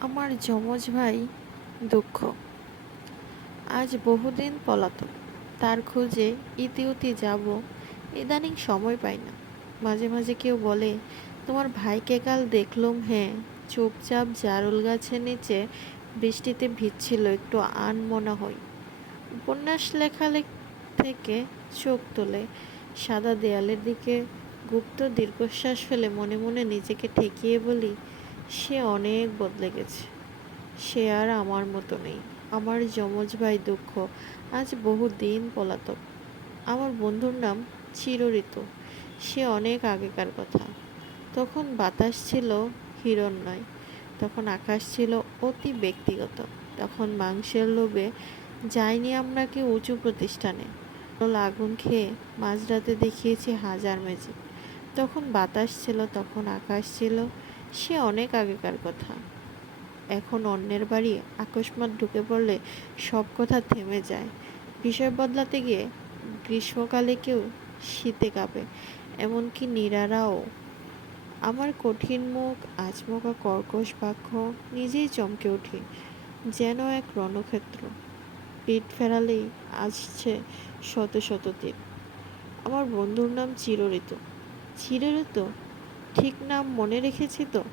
আমার যমজ ভাই দুঃখ আজ বহুদিন পলাতক। তার খোঁজে ইতিউতি যাব, ইদানিং সময় পাই না। মাঝে মাঝে কেউ বলে, তোমার ভাইকে কাল দেখলুম। হ্যাঁ, চুপচাপ জারুল গাছের নিচে বৃষ্টিতে ভিজছিল, একটু আনমনা হই। উপন্যাস লেখালেখ থেকে চোখ তোলে সাদা দেয়ালের দিকে, গুপ্ত দীর্ঘশ্বাস ফেলে মনে মনে নিজেকে ঠেকিয়ে বলি, সে অনেক বদলে গেছে। সে আর আমার মতো নেই। আমার যমজ ভাই দুঃখ আজ বহু দিন পলাতক। আমার বন্ধুর নাম চিরঋতু। সে অনেক আগেকার কথা। তখন বাতাস ছিল হিরণ্ময়, তখন আকাশ ছিল অতি ব্যক্তিগত, তখন মাংসের লোভে যাইনি আমরা কেউ উঁচু প্রতিষ্ঠানে। আগুন খেয়ে মাঝরাতে দেখিয়েছি হাজার ম্যাজিক। তখন বাতাস ছিল, তখন আকাশ ছিল, সে অনেক আগেকার কথা। এখন অন্যের বাড়ি আকস্মাৎ ঢুকে পড়লে সব কথা থেমে যায়। বিষয় বদলাতে গিয়ে গ্রীষ্মকালে কেউ শীতে কাঁপে, এমনকি নীরারাও। আমার কঠিন মুখ, আচমকা কর্কশ বাক্য, নিজেই চমকে উঠি, যেন এক রণক্ষেত্র। পিঠ ফেরালেই আসছে শত শত তীর। আমার বন্ধুর নাম চিরঋতু। চিরঋতু ঠিক নাম মনে রেখেছি তো?